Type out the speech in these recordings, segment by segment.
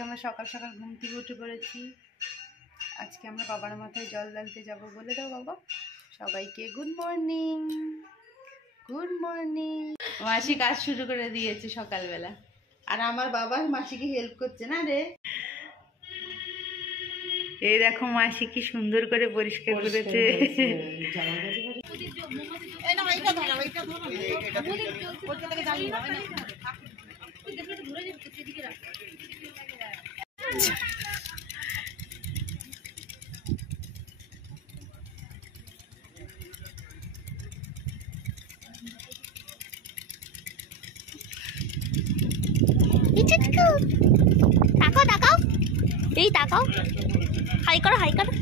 আমরা সকাল সকাল ঘুম থেকে উঠে পড়েছি। আজকে আমরা বাবার মাথায় জল ঢালতে যাব। বলে দাও বাবা সবাইকে গুড মর্নিং। Good morning. মাসি কাজ শুরু করে দিয়েছে সকালবেলা, আর আমার বাবা মাসিকে হেল্প করছে না রে। এই দেখো মাসি কি সুন্দর করে পরিষ্কার করেছে। তাকাও তাকাও, এই তাকাও, হাই করো হাই করো।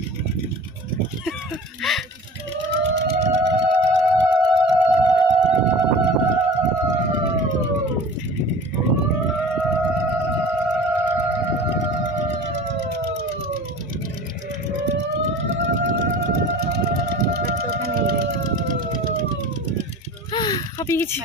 হাঁপিয়ে গেছি।